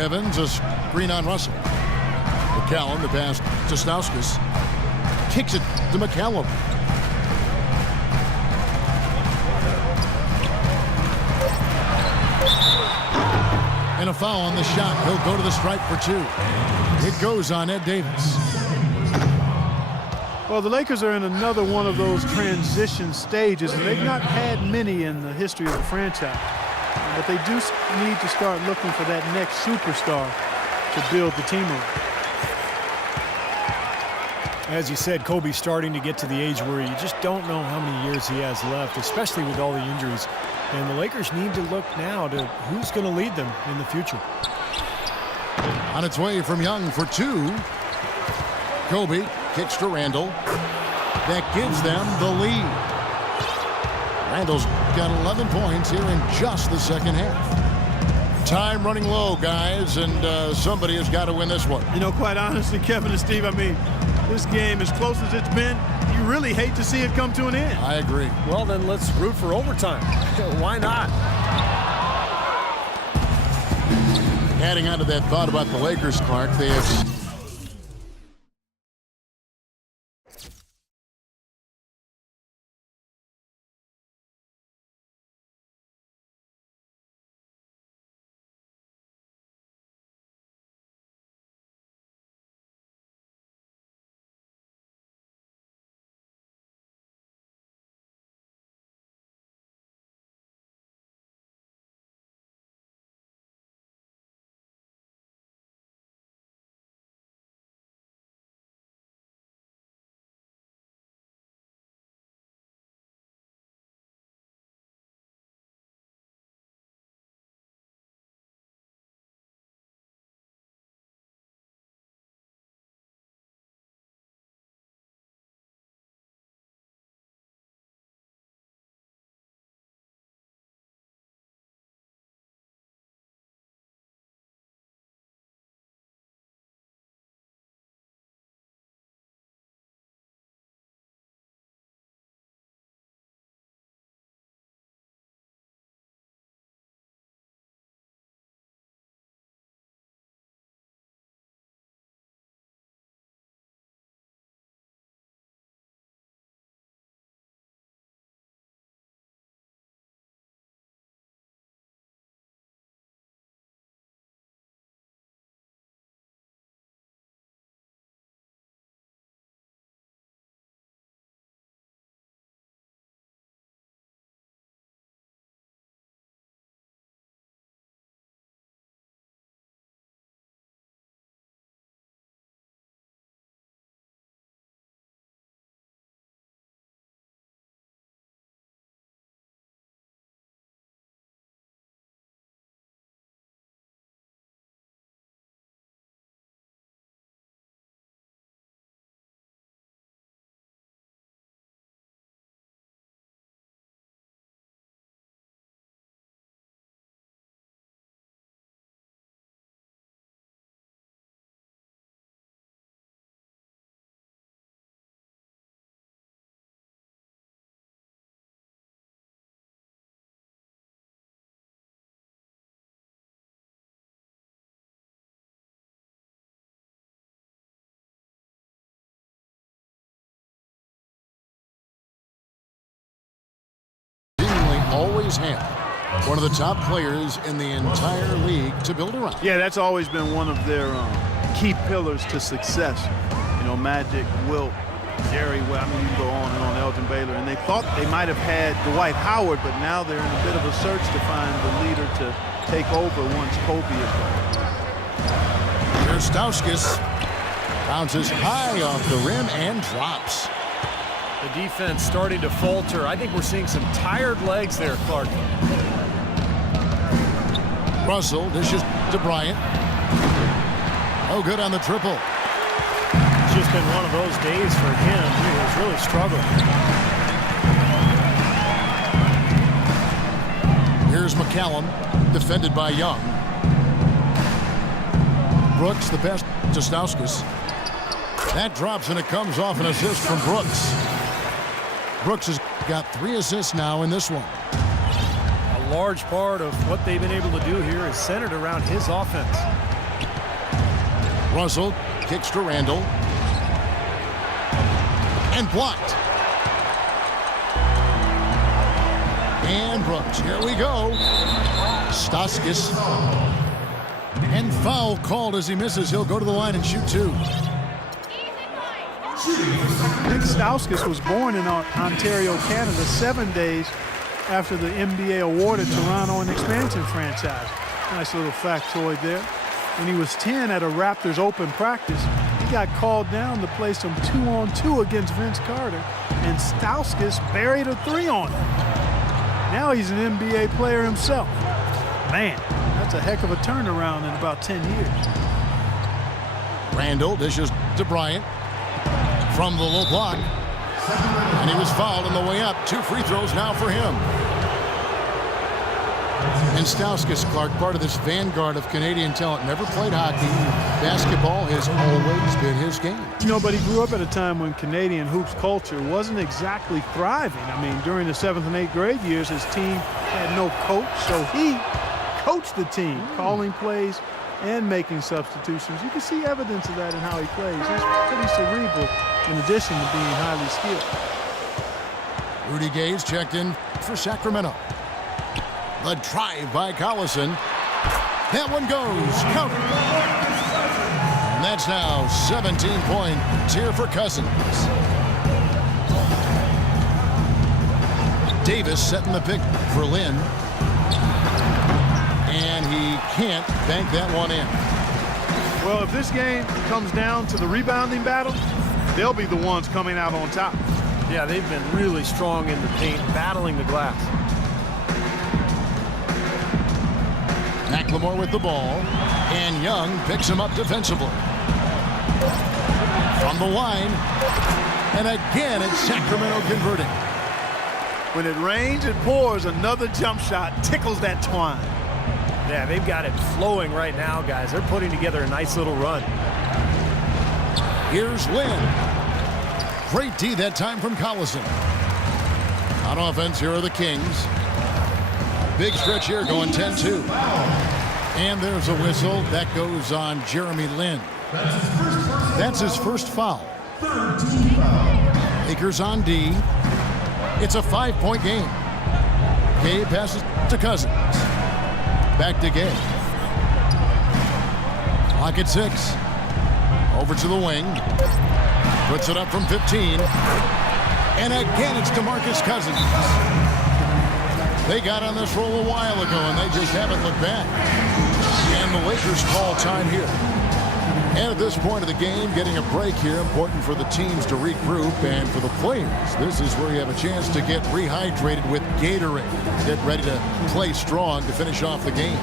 Evans, a screen on Russell. McCallum, the pass to Stauskas. Kicks it to McCallum. And a foul on the shot. He'll go to the stripe for 2. It goes on Ed Davis. Well, the Lakers are in another one of those transition stages, and they've not had many in the history of the franchise. But they do need to start looking for that next superstar to build the team around. As you said, Kobe's starting to get to the age where you just don't know how many years he has left, especially with all the injuries. And the Lakers need to look now to who's going to lead them in the future. On its way from Young for 2. Kobe kicks to Randall. That gives them the lead. Randall's got 11 points here in just the second half. Time running low, guys, and somebody has got to win this one. You know, quite honestly, Kevin and Steve, I mean, this game, as close as it's been, you really hate to see it come to an end. I agree. Well, then let's root for overtime. Why not? Adding on to that thought about the Lakers, Clark, they have... always had one of the top players in the entire league to build around. Yeah, that's always been one of their key pillars to success. You know, Magic, Wilt, Jerry, well, I mean, you can go on and on, Elgin Baylor, and they thought they might have had Dwight Howard, but now they're in a bit of a search to find the leader to take over once Kobe is gone. Here's Stauskas. Bounces high off the rim and drops. The defense starting to falter. I think we're seeing some tired legs there, Clark. Russell dishes to Bryant. Oh, good on the triple. It's just been one of those days for him. He was really struggling. Here's McCallum, defended by Young. Brooks, the pass to Stauskas. That drops, and it comes off an assist from Brooks. Brooks has got 3 assists now in this one. large part of what they've been able to do here is centered around his offense. Russell kicks to Randall. And blocked. And Brooks. Here we go. Stauskas. And foul called as he misses. He'll go to the line and shoot two. Nick Stauskas was born in Ontario, Canada, 7 days after the NBA awarded Toronto an expansion franchise. Nice little factoid there. When he was 10 at a Raptors open practice, he got called down to play some 2-on-2 against Vince Carter, and Stauskas buried a 3 on him. Now he's an NBA player himself. Man, that's a heck of a turnaround in about 10 years. Randall dishes to Bryant from the low block. And he was fouled on the way up. 2 free throws now for him. And Stauskas, Clark, part of this vanguard of Canadian talent, never played hockey. Basketball has always been his game. You know, but he grew up at a time when Canadian hoops culture wasn't exactly thriving. I mean, during the 7th and 8th grade years, his team had no coach, so he coached the team, calling plays and making substitutions. You can see evidence of that in how he plays. He's pretty cerebral in addition to being highly skilled. Rudy Gay's checked in for Sacramento. The drive by Collison. That one goes. Counter. And that's now 17 points here for Cousins. Davis setting the pick for Lynn. And he can't bank that one in. Well, if this game comes down to the rebounding battle, they'll be the ones coming out on top. Yeah, they've been really strong in the paint, battling the glass. McLemore with the ball, and Young picks him up defensively. From the line, and again it's Sacramento converting. When it rains, it pours. Another jump shot tickles that twine. Yeah, they've got it flowing right now, guys. They're putting together a nice little run. Here's Lynn. Great D that time from Collison. On offense, here are the Kings. Big stretch here going 10-2. And there's a whistle. That goes on Jeremy Lin. That's his first foul. Lakers on D. It's a 5-point game. Gay passes to Cousins. Back to Gay. Clock at 6. Over to the wing. Puts it up from 15. And again, it's DeMarcus Cousins. They got on this roll a while ago, and they just haven't looked back. And the Lakers call time here. And at this point of the game, getting a break here, important for the teams to regroup, and for the players, this is where you have a chance to get rehydrated with Gatorade. Get ready to play strong to finish off the game.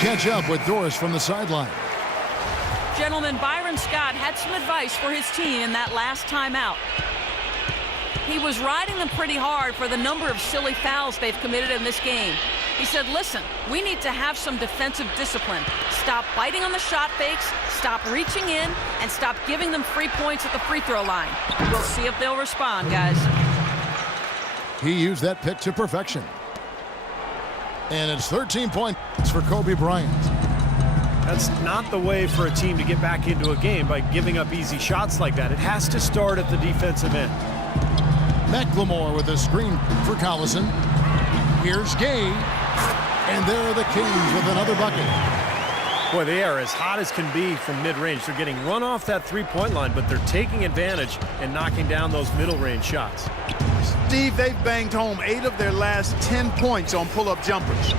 Catch up with Doris from the sideline. Gentlemen, Byron Scott had some advice for his team in that last timeout. He was riding them pretty hard for the number of silly fouls they've committed in this game. He said, listen, we need to have some defensive discipline. Stop biting on the shot fakes, stop reaching in, and stop giving them free points at the free throw line. We'll see if they'll respond, guys. He used that pick to perfection. And it's 13 points for Kobe Bryant. That's not the way for a team to get back into a game, by giving up easy shots like that. It has to start at the defensive end. McLemore with a screen for Collison. Here's Gay. And there are the Kings with another bucket. Boy, they are as hot as can be from mid-range. They're getting run off that three-point line, but they're taking advantage and knocking down those middle-range shots. Steve, they've banged home 8 of their last 10 points on pull-up jumpers.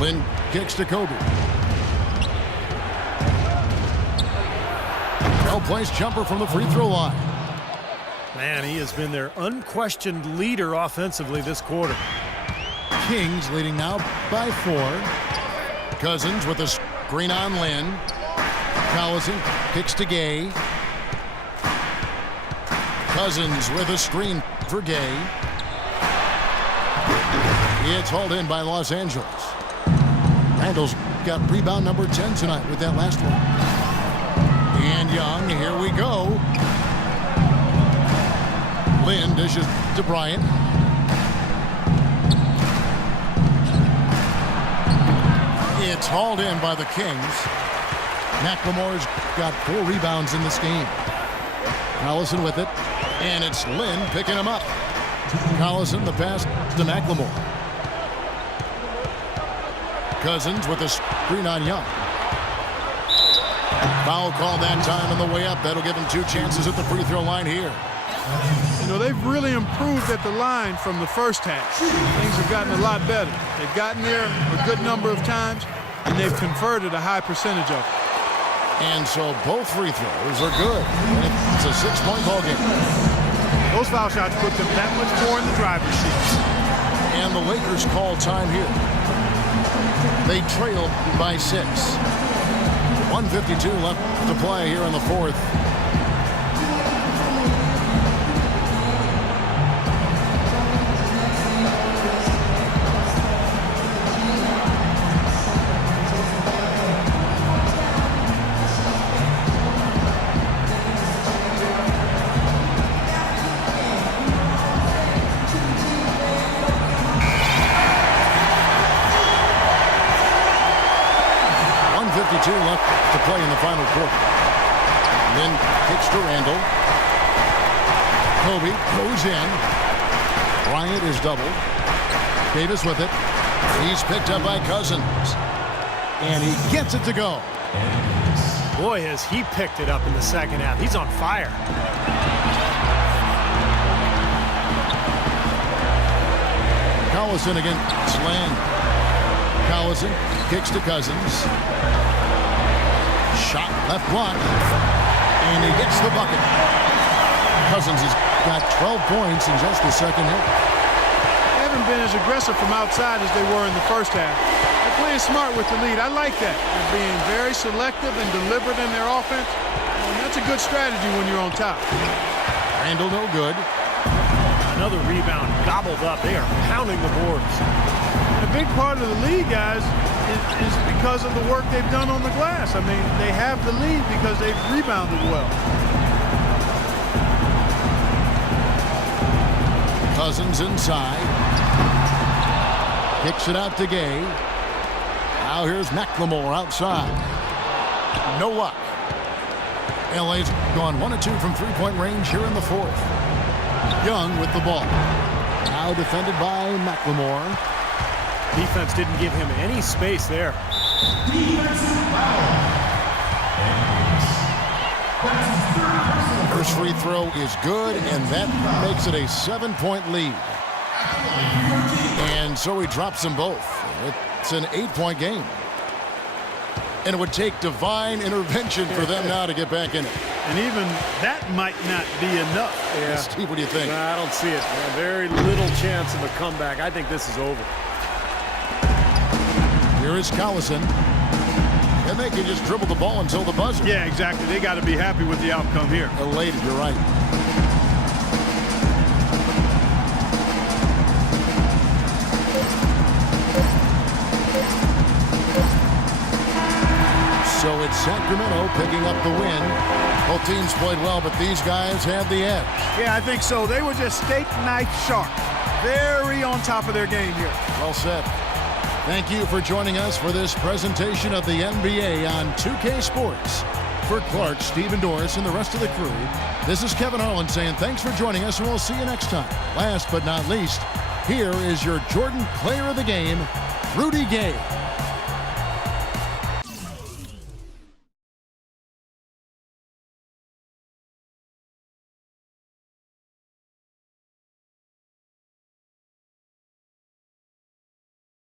Lynn kicks to Kobe. Well-placed jumper from the free throw line. Man, he has been their unquestioned leader offensively this quarter. Kings leading now by 4. Cousins with a screen on Lynn. Collison kicks to Gay. Cousins with a screen for Gay. It's hauled in by Los Angeles. Randall's got rebound number 10 tonight with that last one. And Young, here we go. Lynn dishes to Bryant. It's hauled in by the Kings. McLemore's got 4 rebounds in this game. Collison with it. And it's Lynn picking him up. Collison the pass to McLemore. Cousins with a screen on Young. Foul called that time on the way up. That'll give him 2 chances at the free throw line here. You know, they've really improved at the line from the first half. Things have gotten a lot better. They've gotten there a good number of times, and they've converted a high percentage of it. And so both free throws are good. And it's a 6-point ball game. Those foul shots put them that much more in the driver's seat. And the Lakers call time here. They trail by 6. 1:52 left to play here in the 4th. Left to play in the final quarter. Then kicks to Randall. Kobe goes in. Bryant is doubled. Davis with it. He's picked up by Cousins. And he gets it to go. Boy, has he picked it up in the second half. He's on fire. Collison against Land. Collison kicks to Cousins. Shot left block, and he gets the bucket. Cousins has got 12 points in just the second half. They haven't been as aggressive from outside as they were in the first half. They're playing smart with the lead. I like that. They're being very selective and deliberate in their offense, and that's a good strategy when you're on top. Randall no good. Another rebound gobbled up. They are pounding the boards. And a big part of the lead, guys, is because of the work they've done on the glass. I mean, they have the lead because they've rebounded well. Cousins inside. Kicks it out to Gay. Now here's McLemore outside. No luck. LA's gone 1 of 2 from 3-point range here in the 4th. Young with the ball. Now defended by McLemore. Defense didn't give him any space there. First free throw is good, and that makes it a 7-point lead. And so he drops them both. It's an 8-point game. And it would take divine intervention for them now to get back in it. And even that might not be enough. Yeah. Steve, what do you think? Nah, I don't see it. Very little chance of a comeback. I think this is over. Here is Collison. And they can just dribble the ball until the buzzer. Yeah, exactly. They got to be happy with the outcome here. Elated, you're right. So it's Sacramento picking up the win. Both teams played well, but these guys had the edge. Yeah, I think so. They were just steak knife sharp. Very on top of their game here. Well said. Thank you for joining us for this presentation of the NBA on 2K Sports. For Clark, Stephen Doris, and the rest of the crew, this is Kevin Harlan saying thanks for joining us, and we'll see you next time. Last but not least, here is your Jordan Player of the Game, Rudy Gay.